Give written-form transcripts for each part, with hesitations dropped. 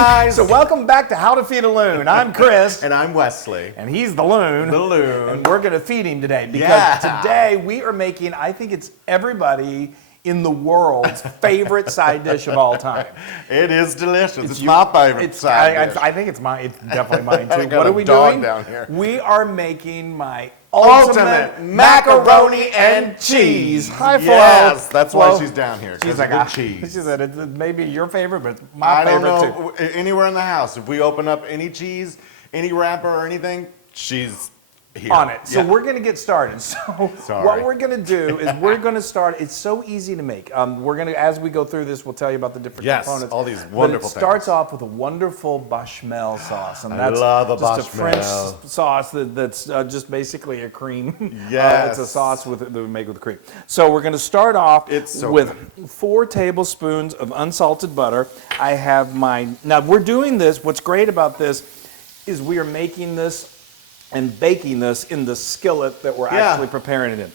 guys. So welcome back to How to Feed a Loon. I'm Chris. And I'm Wesley. And he's the Loon. The Loon. And we're going to feed him today because today we are making, I think it's everybody in the world's favorite side dish of all time. It is delicious. It's my favorite side dish. I think it's mine. It's definitely mine too. I got What a are we dog doing? down here. We are making my Ultimate macaroni and cheese. Hi, Flo. Yes, that's Flo. why she's down here. She's like like, cheese. She said, it's maybe your favorite, but my I favorite don't too. know, anywhere in the house, if we open up any cheese, any wrapper or anything, she's here. On it. So we're going to get started. So what we're going to do is we're going to start. It's so easy to make. We're going to, as we go through this, we'll tell you about the different components. all these wonderful things. It starts off with a wonderful bechamel sauce, and that's love a just a French bechamel. sauce that's just basically a cream. Yes. It's a sauce that we make with cream. So we're going to start off with 4 tablespoons of unsalted butter. I have now we're doing this. What's great about this is we are making this and baking this in the skillet that we're actually preparing it in.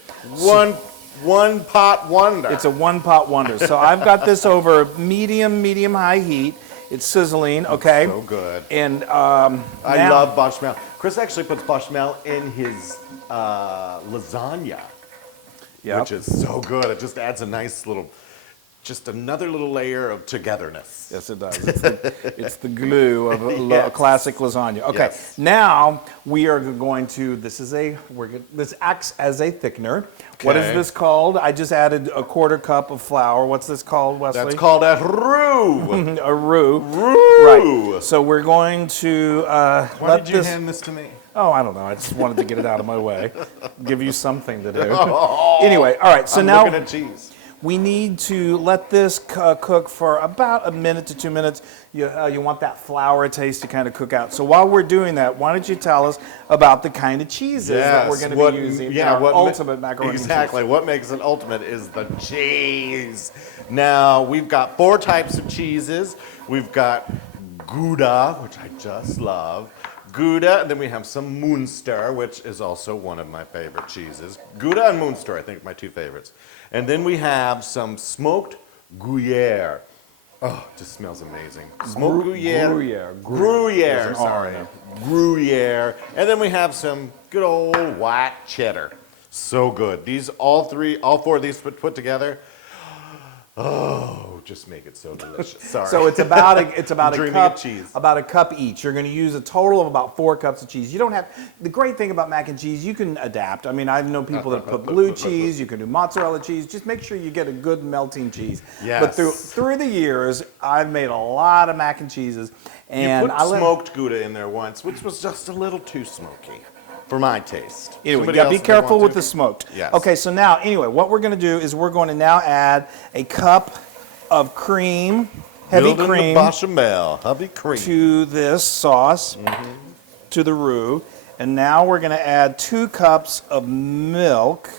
One pot wonder. It's a one-pot wonder. So I've got this over medium-high heat. It's sizzling, okay? So good. And I love bechamel. Chris actually puts bechamel in his lasagna, which is so good. It just adds a nice little, just another little layer of togetherness. Yes, it does. It's the glue of a classic lasagna. Okay, now we are going to. This acts as a thickener. Okay. What is this called? I just added a 1/4 cup of flour. What's this called, Wesley? That's called a roux. A roux. Roux. Right. So we're going to Why did you hand this to me? Oh, I don't know. I just wanted to get it out of my way. Give you something to do. Anyway, all right. So I'm now looking at cheese. we need to let this cook for about 1 minute to 2 minutes. You want that flour taste to kind of cook out. So while we're doing that, why don't you tell us about the kind of cheeses that we're going to be using in our ultimate macaroni and cheese. Exactly. What makes it ultimate is the cheese. Now, we've got 4 types of cheeses. We've got Gouda, which I just love. Gouda, and then we have some Munster, which is also one of my favorite cheeses. Gouda and Munster, I think, are my 2 favorites. And then we have some smoked Gruyere. Oh, it just smells amazing. Smoked Gruyere. Gruyere, sorry. Gruyere. And then we have some good old white cheddar. So good. These, all 4 of these put together. Oh, just make it so delicious. Sorry. So it's about a cup cheese. About a cup each. You're going to use a total of about 4 cups of cheese. You don't have the great thing about mac and cheese. You can adapt. I mean, I've known people that put blue cheese. You can do mozzarella cheese. Just make sure you get a good melting cheese. Yes. But through the years, I've made a lot of mac and cheeses. And you put smoked Gouda in there once, which was just a little too smoky. For my taste. Anyway, be careful with the smoked. Yes. Okay, so now, anyway, what we're going to do is we're going to now add a cup of cream, heavy cream, to this sauce, to the roux. And now we're going to add 2 cups of milk.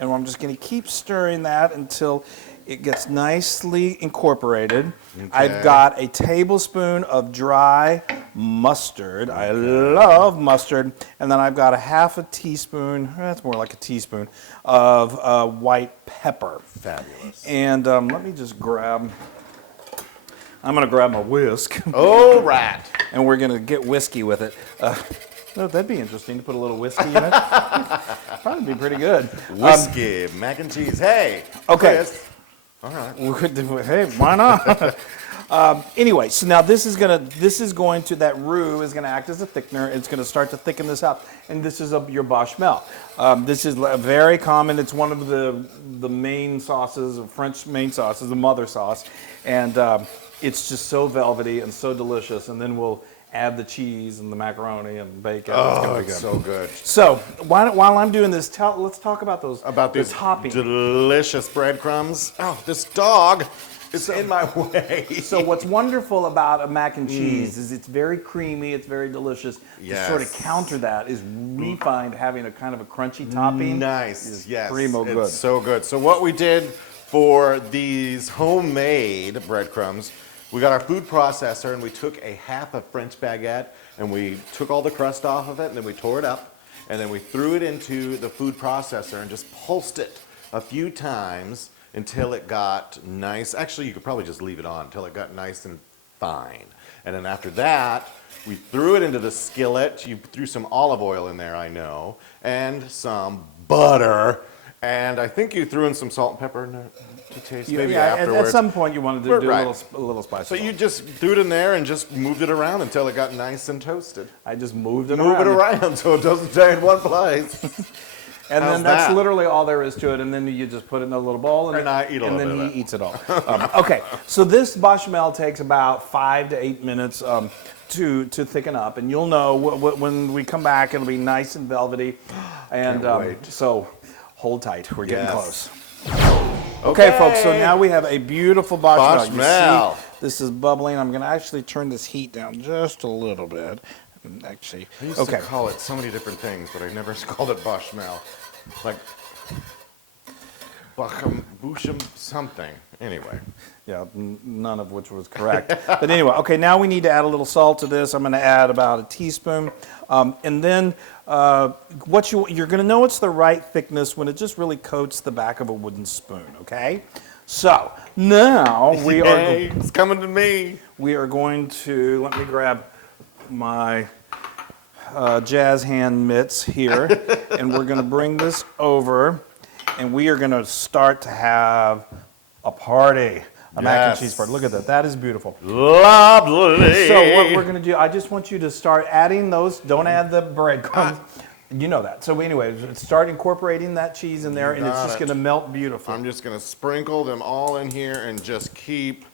And I'm just going to keep stirring that until it gets nicely incorporated. Okay. I've got a tablespoon of dry mustard. I love mustard. And then I've got a 1/2 teaspoon, that's more like a teaspoon, of white pepper. Fabulous. And let me just I'm going to grab my whisk. Oh, right. And we're going to get whiskey with it. No, that'd be interesting to put a little whiskey in it. Probably be pretty good. Whiskey, mac and cheese. Hey. Okay. Chris. All right. Hey, why not? Anyway, so now that roux is going to act as a thickener. It's going to start to thicken this up. And this is your bechamel. This is very common. It's one of the main sauces, French main sauces, the mother sauce. And it's just so velvety and so delicious. And then we'll add the cheese and the macaroni and bacon. Oh, it's so good. So while I'm doing this, let's talk about these toppings. Delicious breadcrumbs. Oh, this dog is in my way. So what's wonderful about a mac and cheese is it's very creamy, it's very delicious. Yes. To sort of counter that is we find having a kind of a crunchy topping. Nice, yes. Primo good. It's so good. So what we did for these homemade breadcrumbs, we got our food processor and we took a 1/2 French baguette and we took all the crust off of it and then we tore it up and then we threw it into the food processor and just pulsed it a few times until it got nice. Actually, you could probably just leave it on until it got nice and fine. And then after that, we threw it into the skillet. You threw some olive oil in there, I know, and some butter. And I think you threw in some salt and pepper to taste maybe afterwards. At some point you wanted to do a little spice. So you just threw it in there and just moved it around until it got nice and toasted. I just moved it Move around. it around so it doesn't stay in one place. And How's then that's that? literally all there is to it. And then you just put it in a little bowl. And I eat a little and bit then of he it. eats it all. Okay, so this bechamel takes about 5 to 8 minutes to thicken up. And you'll know when we come back, it'll be nice and velvety. And Can't wait. so hold tight. We're getting Yes. close. Okay, folks, so now we have a beautiful bechamel. You Bechamel. see, this is bubbling. I'm going to actually turn this heat down just a little bit. Actually, I used to call it so many different things, but I never called it bechamel. Like Busham something. Anyway. Yeah, none of which was correct. But anyway, okay, now we need to add a little salt to this. I'm going to add about a teaspoon. And then you're going to know it's the right thickness when it just really coats the back of a wooden spoon, okay? So now it's coming to me. we are going to, let me grab my jazz hand mitts here, and we're going to bring this over, and we are going to start to have a party. A mac and cheese party. Look at that. That is beautiful. Lovely. So what we're going to do, I just want you to start adding those. Don't add the breadcrumbs. You know that. So anyway, start incorporating that cheese in there, and it's just going to melt beautiful. I'm just going to sprinkle them all in here and just keep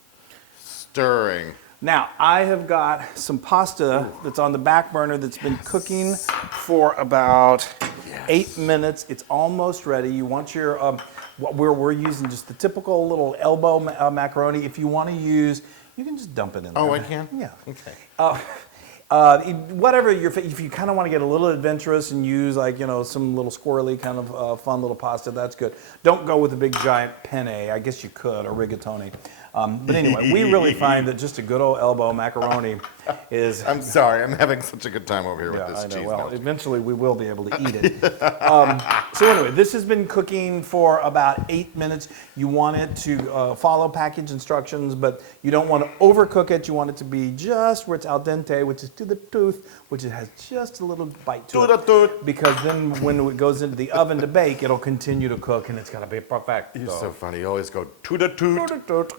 stirring. Now, I have got some pasta that's on the back burner that's been cooking for about 8 minutes. It's almost ready. You want your... we're using just the typical little elbow macaroni. If you want to use, you can just dump it in there. Oh, I can? Yeah. Okay. Whatever if you kind of want to get a little adventurous and use some little squirrely kind of fun little pasta, that's good. Don't go with a big giant penne. I guess you could, or rigatoni. But anyway, we really find that just a good old elbow macaroni is... I'm sorry, I'm having such a good time over here with this I know. cheese Well, melt. eventually we will be able to eat it. So anyway, this has been cooking for about 8 minutes. You want it to follow package instructions, but you don't want to overcook it. You want it to be just where it's al dente, which is to the tooth, which it has just a little bite to it. Because then when it goes into the oven to bake, it'll continue to cook, and it's got to be perfect. You're so funny. You always go to the toot.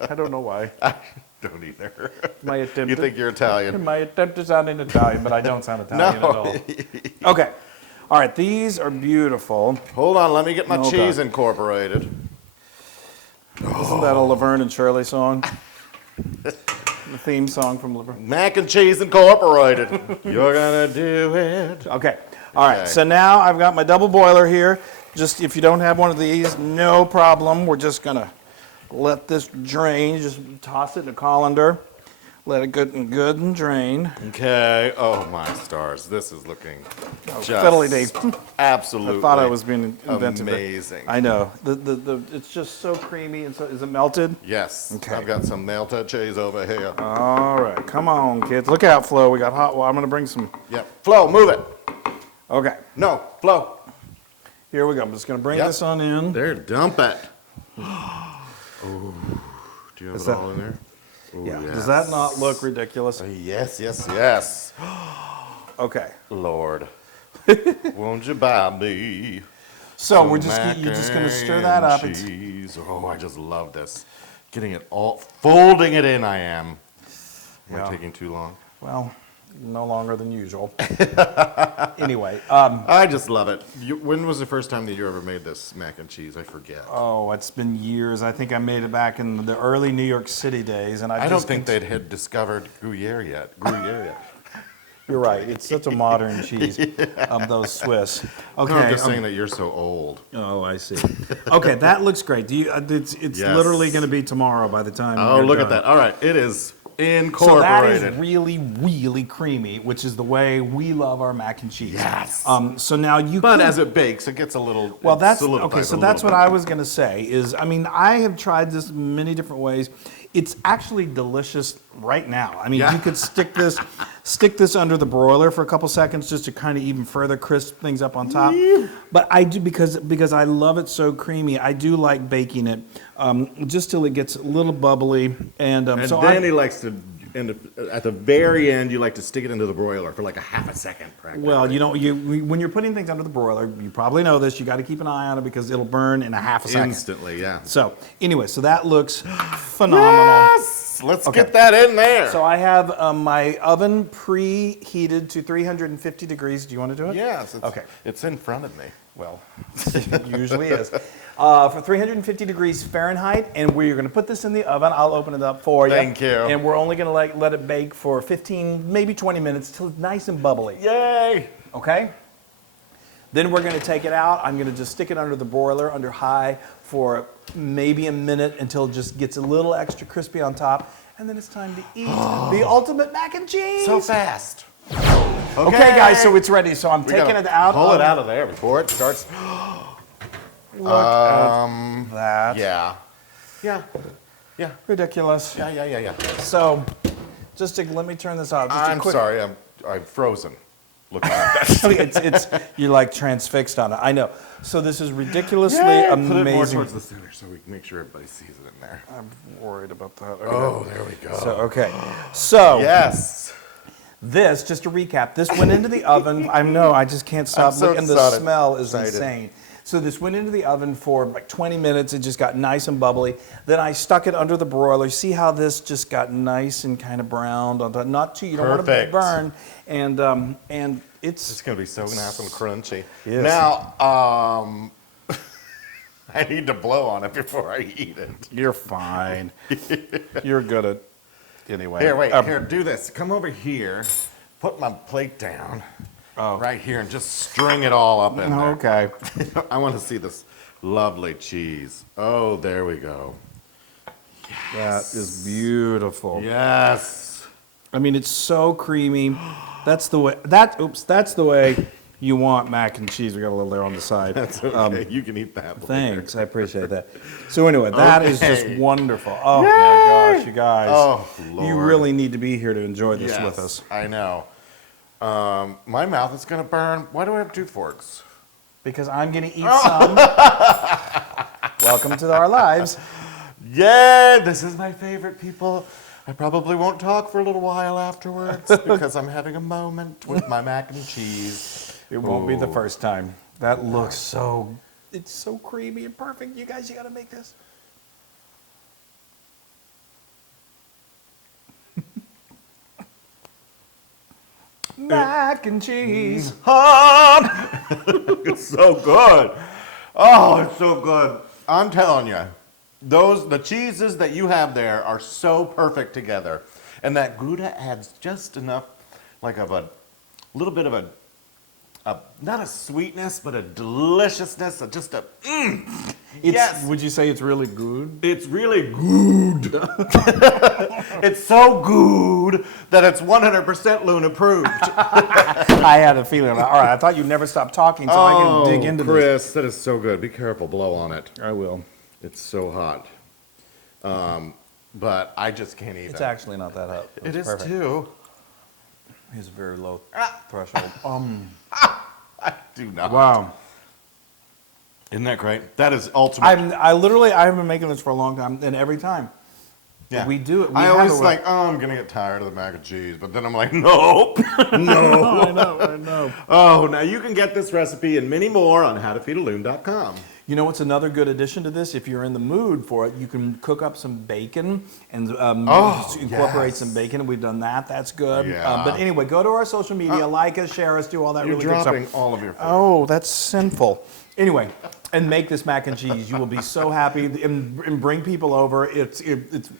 I don't know why. I don't either. My attempt You think you're Italian. My attempt to sound in Italian, but I don't sound Italian at all. Okay. All right, these are beautiful. Hold on, let me get my Okay. cheese incorporated. Isn't that a Laverne and Shirley song? The theme song from Laverne. Mac and Cheese Incorporated. You're gonna do it. Okay. All right. Okay. So now I've got my double boiler here. Just if you don't have one of these, no problem. We're just gonna let this drain. Just toss it in a colander. Let it good and drain. Okay. Oh my stars. This is looking just fiddly-dee. absolutely. I thought I was being inventive. but amazing. I know. It's just so creamy. And so, is it melted? Yes. Okay. I've got some melted cheese over here. All right. Come on, kids. Look out, Flo. We got hot water. I'm gonna bring some. Yep. Flo, move it. Okay. No, Flo. Here we go. I'm just gonna bring Yep. this on in. There, dump it. Ooh. Do you have Is it that- all in there? Ooh, Yeah. yes. Does that not look ridiculous? Yes, yes, yes. Okay. Lord, won't you buy me? So some you're just gonna stir that mac up. and It's, cheese. Oh, I just love this. Getting it all, folding it in. I am. Am Yeah. I taking too long? well, no longer than usual. Anyway, I just love it. When was the first time that you ever made this mac and cheese? I forget. oh, it's been years. I think I made it back in the early New York City days, and I don't just think they had discovered Gruyere yet. You're right. It's such a modern cheese of those Swiss. Okay. No, I'm just saying that you're so old. Oh, I see. Okay, that looks great. Do you? It's Yes. literally going to be tomorrow by the time. Oh, you're look at done. that. All right, it is So that incorporated. is really, really creamy, which is the way we love our mac and cheese. Yes. So now you. But could- as it bakes, it gets a little. Well, that's solidifies okay. a So little that's what bit. I was going to say. I have tried this many different ways. It's actually delicious right now. I mean, Yeah. you could stick this under the broiler for a couple seconds just to kind of even further crisp things up on top. But I do, because I love it so creamy, I do like baking it just till it gets a little bubbly. And so then he likes to, at the very end, you like to stick it into the broiler for like a half a second, practically. well, when you're putting things under the broiler, you probably know this, you got to keep an eye on it because it'll burn in a half a second. Instantly, yeah. So anyway, so that looks phenomenal. Yes! Let's get that in there. So I have my oven preheated to 350 degrees. Do you want to do it? Yes. Okay. It's in front of me. Well, it usually is. For 350 degrees Fahrenheit, and we're going to put this in the oven. I'll open it up for you. Thank you. And we're only going to let it bake for 15, maybe 20 minutes till it's nice and bubbly. Yay! Okay? Then we're going to take it out. I'm going to just stick it under the broiler, under high, for maybe a minute until it just gets a little extra crispy on top. And then it's time to eat the ultimate mac and cheese. So fast. Okay, guys, so it's ready. So I'm taking it out. Pull it out of there before it starts. Look at that. Yeah. Yeah. Yeah. Ridiculous. Yeah. So, let me turn this off. I'm sorry, I'm frozen. Look at that. it's you're like transfixed on it. I know. So this is ridiculously amazing. Put it more towards the center so we can make sure everybody sees it in there. I'm worried about that. Okay. Oh, there we go. So Yes. this, just to recap, this went into the oven. I know, I just can't stop so looking. The excited. smell is Excited. insane. So this went into the oven for like 20 minutes. It just got nice and bubbly. Then I stuck it under the broiler. See how this just got nice and kind of browned on top. Not too, you don't want to Perfect. burn. And It's it's going to be so nice and crunchy. Yes. Now, I need to blow on it before I eat it. You're fine. You're good at anyway. Here, wait. Here, do this. Come over here. Put my plate down. Right here, and just string it all up in there. Okay. I want to see this lovely cheese. Oh, there we go. That is beautiful. Yes. I mean, it's so creamy. That's the way. That's the way you want mac and cheese. We got a little there on the side. That's okay. You can eat that. Thanks, I appreciate that. So anyway, that is just Okay. wonderful. Oh my gosh, you guys! Oh, Lord. You really need to be here to enjoy this with us. I know. My mouth is going to burn. Why do I have 2 forks? Because I'm going to eat some. Welcome to our lives. Yeah, this is my favorite, people. I probably won't talk for a little while afterwards because I'm having a moment with my mac and cheese. It won't be the first time. That looks so. It's so creamy and perfect. You guys, you got to make this. Mac and cheese. It's so good. Oh, it's so good. I'm telling you, the cheeses that you have there are so perfect together. And that Gouda adds just enough, like of a little bit of a not a sweetness, but a deliciousness, just a, yes. Would you say it's really good? It's really good. It's so good that it's 100% Loon approved. I had a feeling. All right, I thought you'd never stop talking, so I can dig into Chris, that is so good. Be careful, blow on it. this. I will. It's so hot. But I just can't eat It's it. actually not that hot. It is perfect. too. It's a very low threshold. I do not. Wow. Isn't that great? That is ultimate. I've been making this for a long time, and every time we do it, I always like, I'm gonna get tired of the mac and cheese, but then I'm like, nope, no. I know. Oh, now you can get this recipe and many more on howtofeedaloon.com. You know what's another good addition to this? If you're in the mood for it, you can cook up some bacon and incorporate some bacon. We've done that. That's good. Yeah. But anyway, go to our social media, like us, share us, do all that You're really good dropping stuff. all of your food. Oh, that's sinful. Anyway, and make this mac and cheese. You will be so happy and bring people over. It's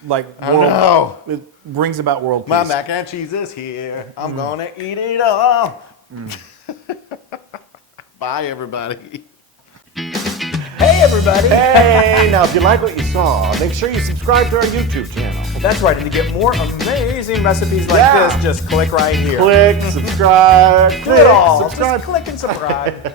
like it brings about world peace. My mac and cheese is here. I'm gonna eat it all. Bye, everybody. Hey, everybody. Hey, now if you like what you saw, make sure you subscribe to our YouTube channel. That's right. And to get more amazing recipes like this, just click right here. Click, subscribe, Do it all. subscribe. Just click and subscribe.